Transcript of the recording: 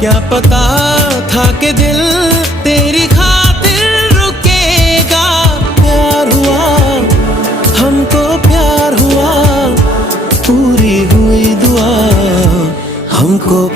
क्या पता था कि दिल तेरी खातिर रुकेगा। प्यार हुआ, हमको प्यार हुआ, पूरी हुई दुआ, हमको